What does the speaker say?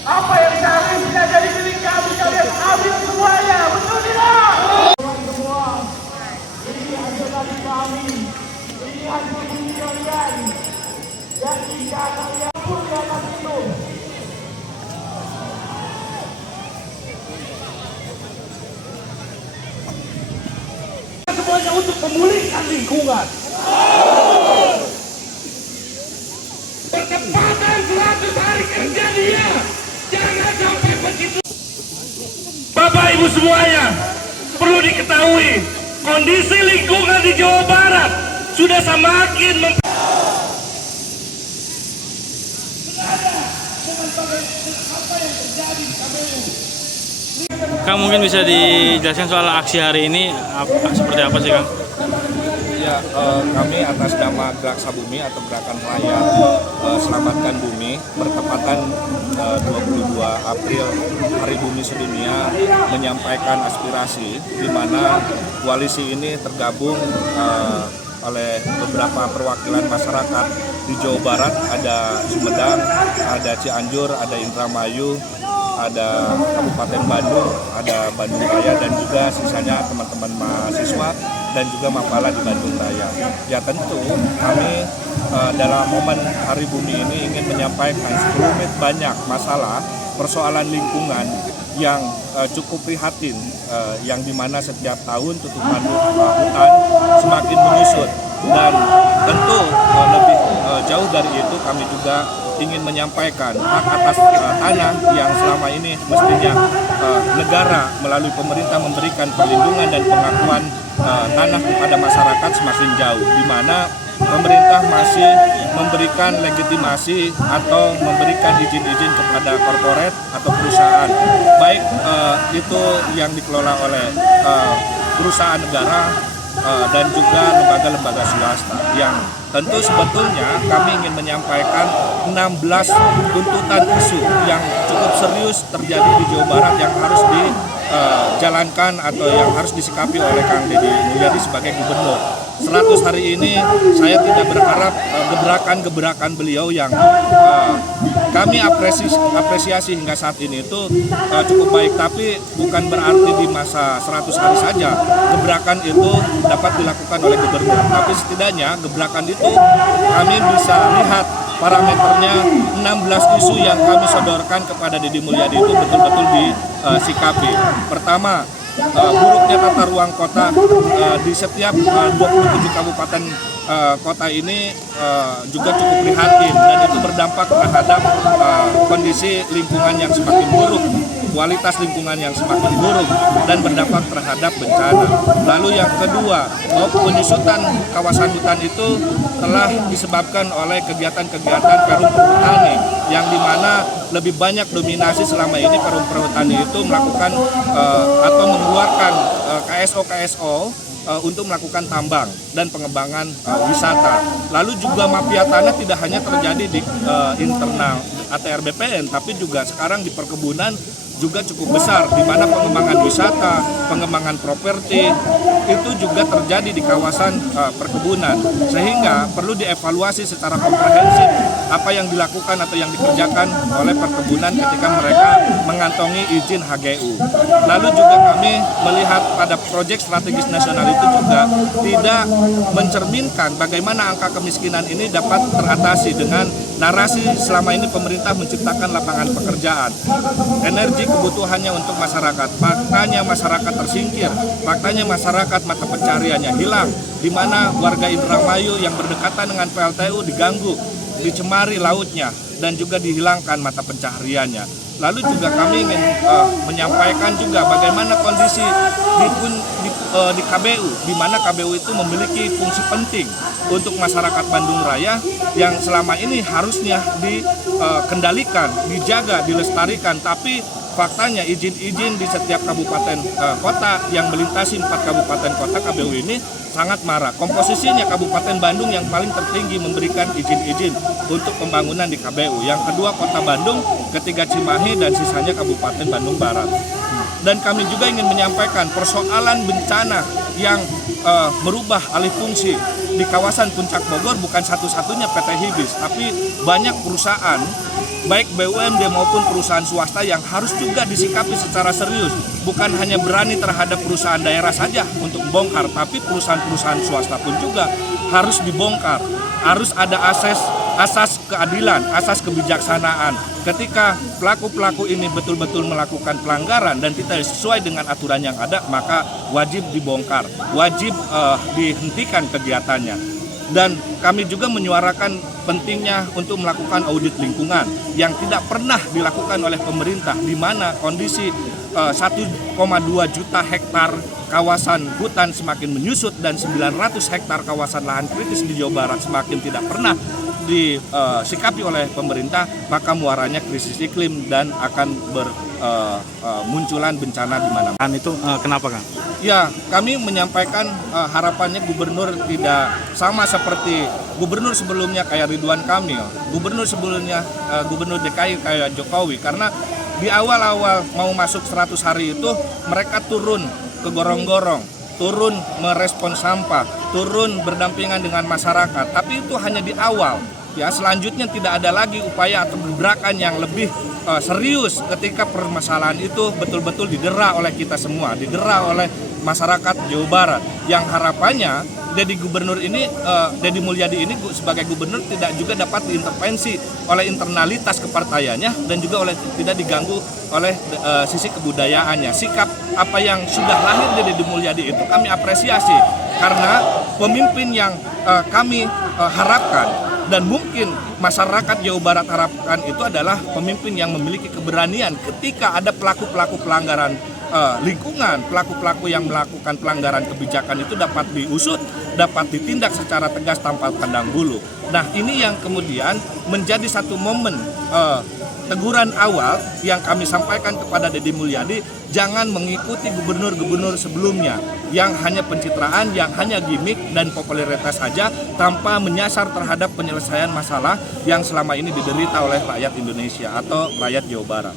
Apa yang seharusnya jadi milik kami, kalian ambil semuanya, betul tidak? Semua, ini hasil dari kami, ini hasil bumi kalian, dan jika kalian pun di atas itu. Semuanya untuk memulihkan lingkungan. Percepatan 100 hari kerja dia. Jangan sampai begitu. Bapak Ibu semuanya, perlu diketahui kondisi lingkungan di Jawa Barat sudah semakin Kang, mungkin bisa dijelaskan soal aksi hari ini seperti apa sih, Kang? Ya, kami atas nama Gerak Sabumi atau Gerakan Nelayan Selamatkan Bumi bertepatan 22 April Hari Bumi Sedunia menyampaikan aspirasi di mana koalisi ini tergabung oleh beberapa perwakilan masyarakat di Jawa Barat, ada Sumedang, ada Cianjur, ada Indramayu, ada Kabupaten Bandung, ada Bandung Raya, dan juga sisanya teman-teman mahasiswa dan juga Mapala di Bandung Raya. Ya tentu kami dalam momen Hari Bumi ini ingin menyampaikan sekelumit banyak masalah persoalan lingkungan yang cukup prihatin, yang dimana setiap tahun tutupan hutan semakin menyusut, dan tentu lebih jauh dari itu kami juga ingin menyampaikan hak atas tanah yang selama ini mestinya negara melalui pemerintah memberikan perlindungan dan pengakuan tanah kepada masyarakat semakin jauh, di mana pemerintah masih memberikan legitimasi atau memberikan izin-izin kepada korporat atau perusahaan, baik itu yang dikelola oleh perusahaan negara dan juga lembaga-lembaga swasta, yang tentu sebetulnya kami ingin menyampaikan 16 tuntutan isu yang cukup serius terjadi di Jawa Barat yang harus dijalankan atau yang harus disikapi oleh Kang Deddy Mulyadi sebagai gubernur. 100 hari ini saya tidak berharap gebrakan-gebrakan beliau yang kami apresiasi hingga saat ini itu cukup baik, tapi bukan berarti di masa 100 hari saja gebrakan itu dapat dilakukan oleh gubernur, tapi setidaknya gebrakan itu kami bisa lihat parameternya. 16 isu yang kami sodorkan kepada Deddy Mulyadi itu betul-betul disikapi. Pertama, buruknya tata ruang kota di setiap 27 kabupaten kota ini juga cukup prihatin, dan itu berdampak terhadap kondisi lingkungan yang semakin buruk, kualitas lingkungan yang semakin buruk, dan berdampak terhadap bencana. Lalu yang kedua, penyusutan kawasan hutan itu telah disebabkan oleh kegiatan-kegiatan perum perhutani, yang dimana lebih banyak dominasi selama ini perum perhutani itu melakukan atau mengeluarkan KSO untuk melakukan tambang dan pengembangan wisata. Lalu juga mafia tanah tidak hanya terjadi di internal ATR BPN, tapi juga sekarang di perkebunan juga cukup besar, di mana pengembangan wisata, pengembangan properti itu juga terjadi di kawasan perkebunan, sehingga perlu dievaluasi secara komprehensif apa yang dilakukan atau yang dikerjakan oleh perkebunan ketika mereka mengantongi izin HGU. Lalu juga kami melihat pada proyek strategis nasional itu juga tidak mencerminkan bagaimana angka kemiskinan ini dapat teratasi dengan narasi selama ini pemerintah menciptakan lapangan pekerjaan, energi kebutuhannya untuk masyarakat. Faktanya masyarakat tersingkir, faktanya masyarakat mata pencariannya hilang, di mana warga Indramayu yang berdekatan dengan PLTU diganggu, dicemari lautnya, dan juga dihilangkan mata pencahariannya. Lalu juga kami ingin menyampaikan juga bagaimana kondisi di KBU, di mana KBU itu memiliki fungsi penting untuk masyarakat Bandung Raya yang selama ini harusnya dikendalikan, dijaga, dilestarikan, tapi faktanya izin-izin di setiap kabupaten kota yang melintasi 4 kabupaten kota KBU ini sangat marah. Komposisinya Kabupaten Bandung yang paling tertinggi memberikan izin-izin untuk pembangunan di KBU. Yang kedua Kota Bandung, ketiga Cimahi, dan sisanya Kabupaten Bandung Barat. Dan kami juga ingin menyampaikan persoalan bencana yang merubah alih fungsi di kawasan Puncak Bogor bukan satu-satunya PT Hibis, tapi banyak perusahaan baik BUMD maupun perusahaan swasta yang harus juga disikapi secara serius. Bukan hanya berani terhadap perusahaan daerah saja untuk bongkar, tapi perusahaan-perusahaan swasta pun juga harus dibongkar. Harus ada asas keadilan, asas kebijaksanaan. Ketika pelaku-pelaku ini betul-betul melakukan pelanggaran dan tidak sesuai dengan aturan yang ada, maka wajib dibongkar, wajib dihentikan kegiatannya. Dan kami juga menyuarakan pentingnya untuk melakukan audit lingkungan yang tidak pernah dilakukan oleh pemerintah, di mana kondisi 1,2 juta hektar kawasan hutan semakin menyusut dan 900 hektar kawasan lahan kritis di Jawa Barat semakin tidak pernah disikapi oleh pemerintah, maka muaranya krisis iklim dan akan bermunculan bencana di mana-mana. Itu kenapa, Kang? Ya, kami menyampaikan harapannya gubernur tidak sama seperti gubernur sebelumnya kayak Ridwan Kamil, gubernur sebelumnya gubernur DKI kayak Jokowi, karena di awal-awal mau masuk 100 hari itu mereka turun ke gorong-gorong, turun merespon sampah, turun berdampingan dengan masyarakat, tapi itu hanya di awal. Ya, selanjutnya tidak ada lagi upaya atau gebrakan yang lebih serius ketika permasalahan itu betul-betul didera oleh kita semua, didera oleh masyarakat Jawa Barat. Yang harapannya Deddy Mulyadi ini sebagai gubernur tidak juga dapat diintervensi oleh internalitas kepartaiannya dan juga tidak diganggu oleh sisi kebudayaannya. Sikap apa yang sudah lahir dari Deddy Mulyadi itu kami apresiasi, karena pemimpin yang kami harapkan dan mungkin masyarakat Jawa Barat harapkan itu adalah pemimpin yang memiliki keberanian ketika ada pelaku-pelaku pelanggaran lingkungan, pelaku-pelaku yang melakukan pelanggaran kebijakan itu dapat diusut, dapat ditindak secara tegas tanpa pandang bulu. Nah, ini yang kemudian menjadi satu momen teguran awal yang kami sampaikan kepada Deddy Mulyadi, jangan mengikuti gubernur-gubernur sebelumnya yang hanya pencitraan, yang hanya gimmick dan popularitas saja tanpa menyasar terhadap penyelesaian masalah yang selama ini diderita oleh rakyat Indonesia atau rakyat Jawa Barat.